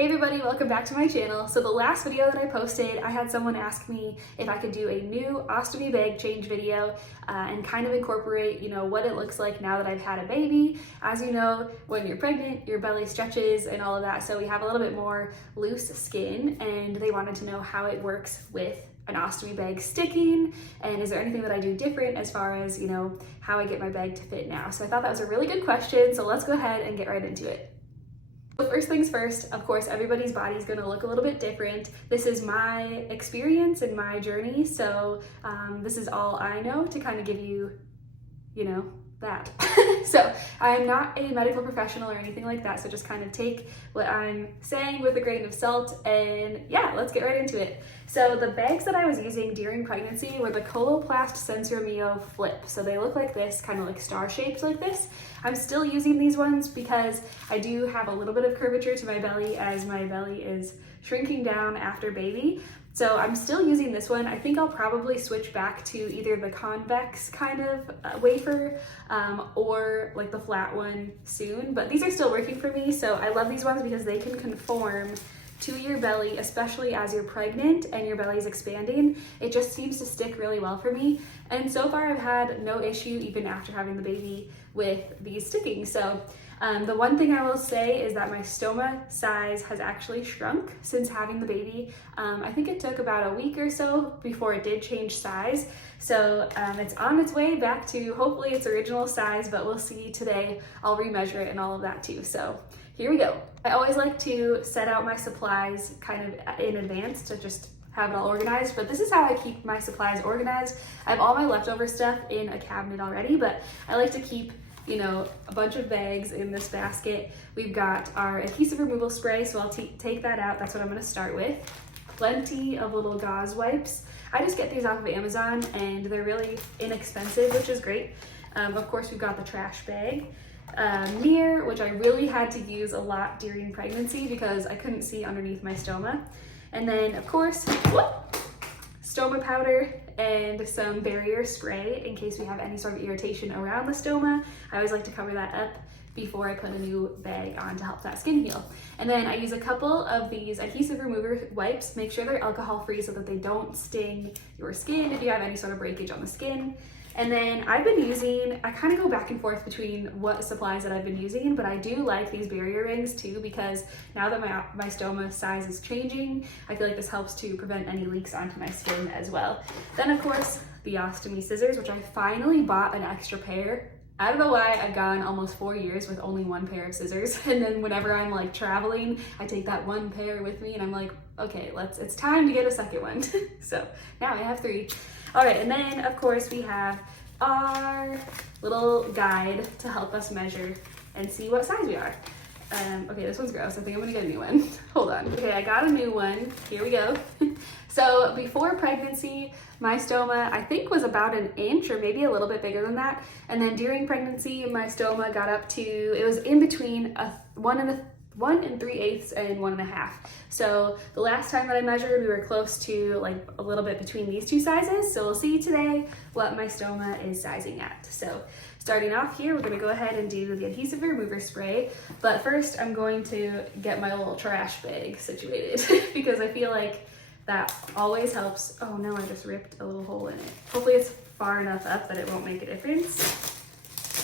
Hey everybody, welcome back to my channel. So the last video that I posted, I had someone ask me if I could do a new ostomy bag change video and kind of incorporate, what it looks like now that I've had a baby. As you know, when you're pregnant, your belly stretches and all of that, so we have a little bit more loose skin, and they wanted to know how it works with an ostomy bag sticking, and is there anything that I do different as far as, how I get my bag to fit now. So I thought that was a really good question, so let's go ahead and get right into it. First things first, of course, everybody's body is going to look a little bit different. This is my experience and my journey, so this is all I know to kind of give you, that. So I'm not a medical professional or anything like that, so just kind of take what I'm saying with a grain of salt, and yeah, let's get right into it. So the bags that I was using during pregnancy were the Coloplast Sensor Mio Flip. So they look like this, kind of like star shapes like this. I'm still using these ones because I do have a little bit of curvature to my belly as my belly is shrinking down after baby. So I'm still using this one. I think I'll probably switch back to either the convex kind of wafer or like the flat one soon, but these are still working for me. So I love these ones because they can conform to your belly, especially as you're pregnant and your belly is expanding. It just seems to stick really well for me. And so far I've had no issue even after having the baby with these sticking. So the one thing I will say is that my stoma size has actually shrunk since having the baby. I think it took about a week or so before it did change size. So it's on its way back to hopefully its original size, but we'll see today. I'll remeasure it and all of that too. So here we go. I always like to set out my supplies kind of in advance to just have it all organized, but this is how I keep my supplies organized. I have all my leftover stuff in a cabinet already, but I like to keep a bunch of bags in this basket. We've got our adhesive removal spray, so I'll take that out. That's what I'm going to start with. Plenty of little gauze wipes. I just get these off of Amazon and they're really inexpensive, which is great. Of course, we've got the trash bag. Mirror, which I really had to use a lot during pregnancy because I couldn't see underneath my stoma. And then, of course, stoma powder and some barrier spray in case we have any sort of irritation around the stoma. I always like to cover that up before I put a new bag on to help that skin heal. And then I use a couple of these adhesive remover wipes. Make sure they're alcohol free so that they don't sting your skin if you have any sort of breakage on the skin. And then I kind of go back and forth between what supplies that I've been using, but I do like these barrier rings too, because now that my stoma size is changing, I feel like this helps to prevent any leaks onto my skin as well. Then of course, the ostomy scissors, which I finally bought an extra pair. I don't know why I've gone almost 4 years with only one pair of scissors. And then whenever I'm like traveling, I take that one pair with me and I'm like, okay, it's time to get a second one. So now I have 3. All right, and then of course we have our little guide to help us measure and see what size we are. Okay, this one's gross. I think I'm gonna get a new one. Hold on. Okay, I got a new one. Here we go. So before pregnancy, my stoma, I think, was about 1 inch or maybe a little bit bigger than that. And then during pregnancy, my stoma got up to, it was in between 1 3/8 and 1 1/2. So the last time that I measured, we were close to like a little bit between these two sizes. So we'll see today what my stoma is sizing at. So starting off here, we're gonna go ahead and do the adhesive remover spray. But first I'm going to get my little trash bag situated because I feel like that always helps. Oh no, I just ripped a little hole in it. Hopefully it's far enough up that it won't make a difference.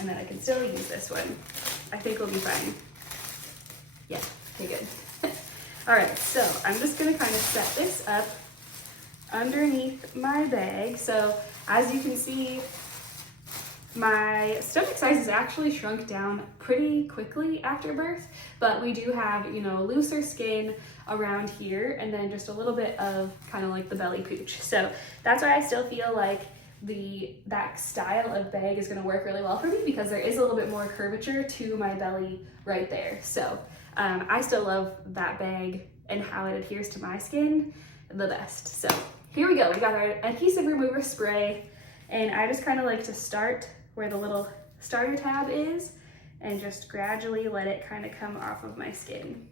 And then I can still use this one. I think we'll be fine. Yeah, okay, good. All right, so I'm just gonna kind of set this up underneath my bag. So as you can see, my stomach size has actually shrunk down pretty quickly after birth, but we do have, looser skin around here and then just a little bit of kind of like the belly pooch. So that's why I still feel like that style of bag is gonna work really well for me because there is a little bit more curvature to my belly right there. So I still love that bag and how it adheres to my skin the best. So here we go. We got our adhesive remover spray, and I just kind of like to start where the little starter tab is and just gradually let it kind of come off of my skin.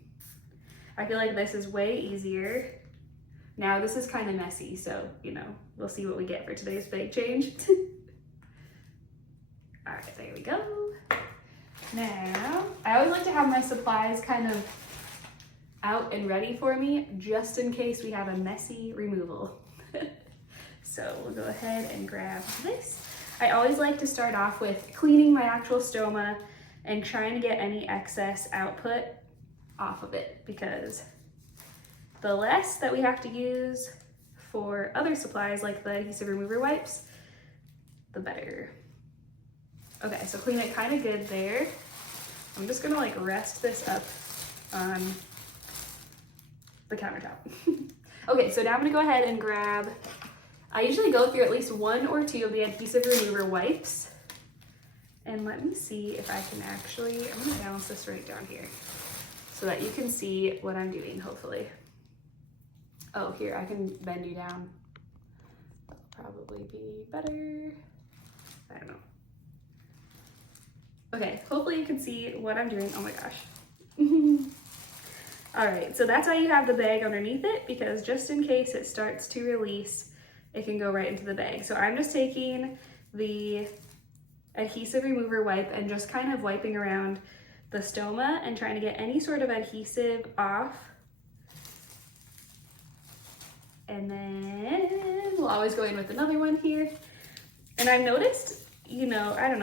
I feel like this is way easier. Now this is kind of messy, so we'll see what we get for today's bag change. All right, there we go. Now, I always like to have my supplies kind of out and ready for me, just in case we have a messy removal. So we'll go ahead and grab this. I always like to start off with cleaning my actual stoma and trying to get any excess output off of it, because the less that we have to use for other supplies like the adhesive remover wipes, the better. Okay, so clean it kind of good there. I'm just gonna like rest this up on the countertop. Okay, so now I'm gonna go ahead and grab, I usually go through at least 1 or 2 of the adhesive remover wipes. And let me see if I can actually, I'm gonna balance this right down here so that you can see what I'm doing, hopefully. Oh, here, I can bend you down. That'll probably be better. I don't know. Okay, hopefully you can see what I'm doing. Oh my gosh. All right, so that's why you have the bag underneath it, because just in case it starts to release, it can go right into the bag. So I'm just taking the adhesive remover wipe and just kind of wiping around the stoma and trying to get any sort of adhesive off. And then we'll always go in with another one here. And I've noticed, you know, I don't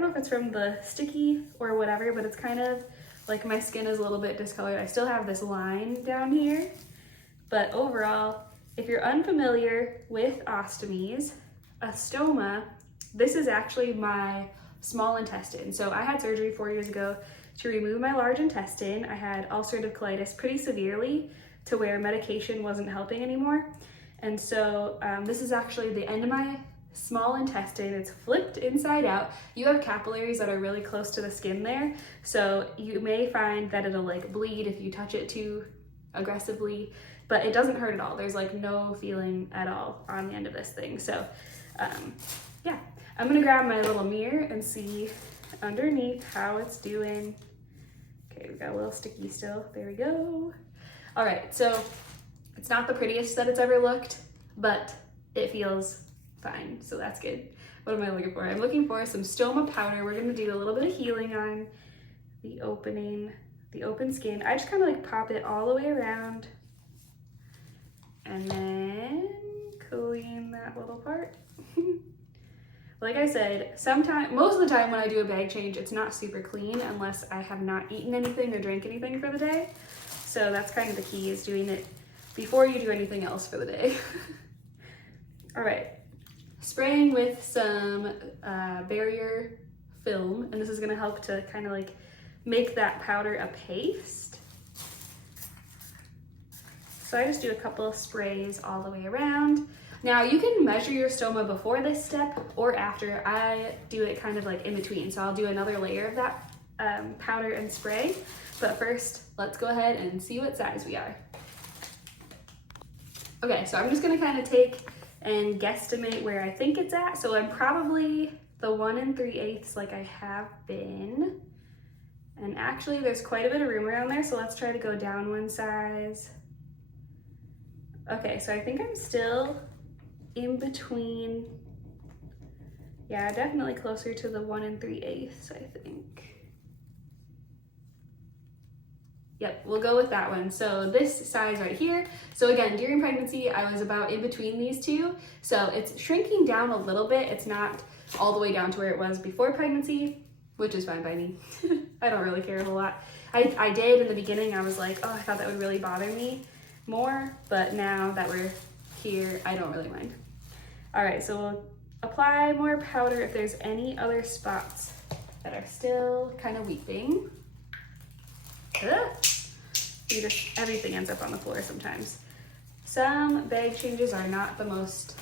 know if it's from the sticky or whatever, but it's kind of like my skin is a little bit discolored. I still have this line down here, but overall, if you're unfamiliar with ostomies, a stoma, this is actually my small intestine. So I had surgery 4 years ago to remove my large intestine. I had ulcerative colitis pretty severely to where medication wasn't helping anymore. And so this is actually the end of my small intestine. It's flipped inside out. You have capillaries that are really close to the skin there. So you may find that it'll like bleed if you touch it too aggressively, but it doesn't hurt at all. There's like no feeling at all on the end of this thing. So yeah, I'm gonna grab my little mirror and see underneath how it's doing. Okay, we got a little sticky still. There we go. All right, so it's not the prettiest that it's ever looked, but it feels fine, so that's good. What am I looking for? I'm looking for some stoma powder. We're gonna do a little bit of healing on the opening, the open skin. I just kind of like pop it all the way around and then clean that little part. Like I said, most of the time when I do a bag change, it's not super clean unless I have not eaten anything or drank anything for the day. So that's kind of the key, is doing it before you do anything else for the day. All right, spraying with some barrier film, and this is gonna help to kind of like make that powder a paste. So I just do a couple of sprays all the way around. Now you can measure your stoma before this step or after. I do it kind of like in between. So I'll do another layer of that powder and spray. But first, let's go ahead and see what size we are. Okay, so I'm just gonna kind of take and guesstimate where I think it's at. So I'm probably the 1 3/8 like I have been. And actually there's quite a bit of room around there. So let's try to go down one size. Okay, so I think I'm still in between. Yeah, definitely closer to the 1 3/8, I think. Yep, we'll go with that one. So this size right here. So again, during pregnancy, I was about in between these two. So it's shrinking down a little bit. It's not all the way down to where it was before pregnancy, which is fine by me. I don't really care a whole lot. I did in the beginning, I was like, oh, I thought that would really bother me more, but now that we're here, I don't really mind. All right, so we'll apply more powder if there's any other spots that are still kind of weeping. Everything ends up on the floor sometimes. Some bag changes are not the most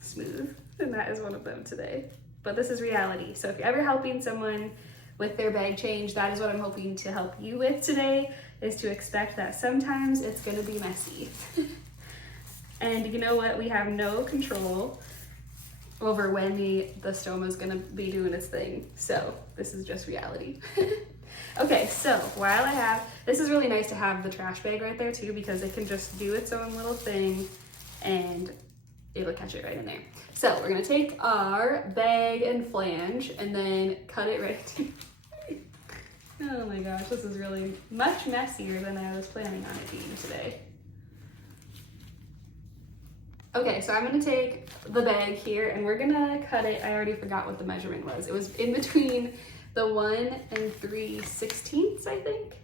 smooth, and that is one of them today. But this is reality. So if you're ever helping someone with their bag change, that is what I'm hoping to help you with today, is to expect that sometimes it's gonna be messy. And you know what? We have no control over when the stoma is gonna be doing its thing. So this is just reality. Okay, so while I have, this is really nice to have the trash bag right there too, because it can just do its own little thing and it'll catch it right in there. So we're gonna take our bag and flange and then cut it right. Oh my gosh, this is really much messier than I was planning on it being today. Okay, so I'm gonna take the bag here and we're gonna cut it. I already forgot what the measurement was. It was in between the 1 3/16, I think.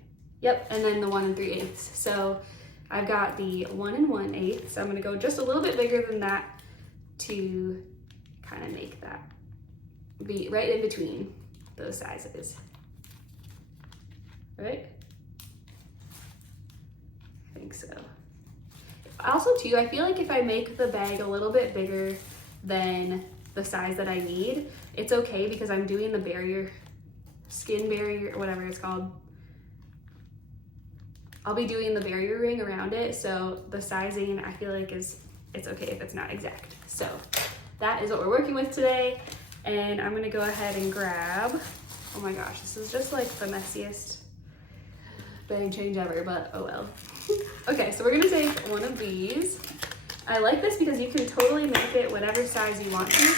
Yep, and then the 1 3/8. So I've got the 1 1/8. So I'm gonna go just a little bit bigger than that to kind of make that be right in between those sizes. Right? I think so. Also too, I feel like if I make the bag a little bit bigger than the size that I need, it's okay because I'm doing the barrier, skin barrier, whatever it's called. I'll be doing the barrier ring around it, so the sizing I feel like it's okay if it's not exact. So that is what we're working with today, and I'm gonna go ahead and grab, oh my gosh, this is just like the messiest bag change ever, but oh well. Okay, so we're gonna take one of these. I like this because you can totally make it whatever size you want to.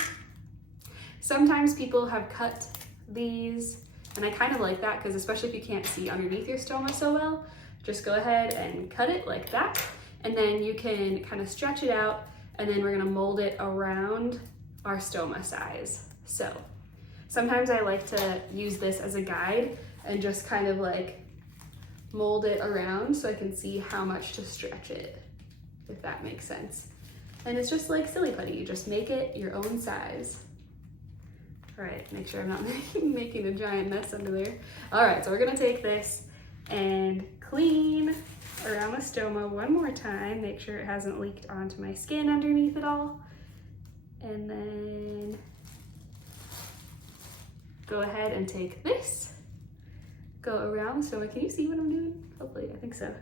Sometimes people have cut these, and I kind of like that because especially if you can't see underneath your stoma so well, just go ahead and cut it like that, and then you can kind of stretch it out, and then we're gonna mold it around our stoma size. So sometimes I like to use this as a guide and just kind of like mold it around so I can see how much to stretch it, if that makes sense. And it's just like silly putty, you just make it your own size. All right, make sure I'm not making a giant mess under there. All right, so we're gonna take this and clean around the stoma one more time, make sure it hasn't leaked onto my skin underneath it all. And then go ahead and take this, go around the stoma. Can you see what I'm doing? Hopefully, I think so.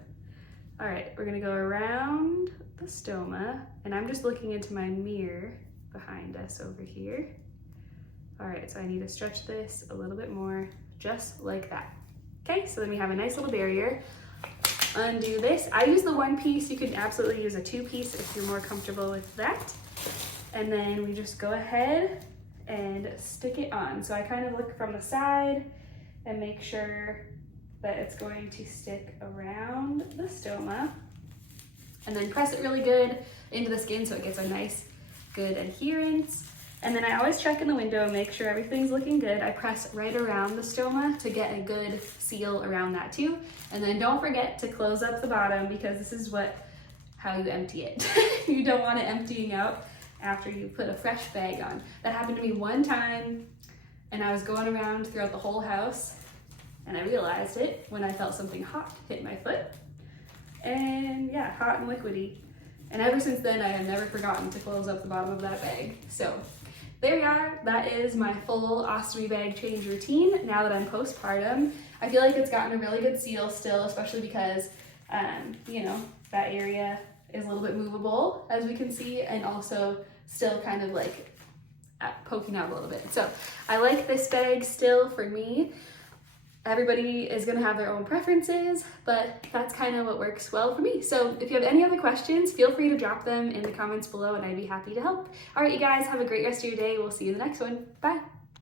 All right, we're gonna go around the stoma, and I'm just looking into my mirror behind us over here. All right, so I need to stretch this a little bit more, just like that. Okay, so then we have a nice little barrier. Undo this. I use the 1 piece. You can absolutely use a 2 piece if you're more comfortable with that. And then we just go ahead and stick it on. So I kind of look from the side and make sure that it's going to stick around the stoma, and then press it really good into the skin so it gets a nice, good adherence. And then I always check in the window and make sure everything's looking good. I press right around the stoma to get a good seal around that too. And then don't forget to close up the bottom because this is how you empty it. You don't want it emptying out after you put a fresh bag on. That happened to me one time, and I was going around throughout the whole house, and I realized it when I felt something hot hit my foot. And yeah, hot and liquidy. And ever since then, I have never forgotten to close up the bottom of that bag. So there we are. That is my full ostomy bag change routine now that I'm postpartum. I feel like it's gotten a really good seal still, especially because, you know, that area is a little bit movable, as we can see, and also still kind of like poking out a little bit. So I like this bag still for me. Everybody is gonna have their own preferences, but that's kind of what works well for me. So if you have any other questions, feel free to drop them in the comments below and I'd be happy to help. All right, you guys, have a great rest of your day. We'll see you in the next one. Bye.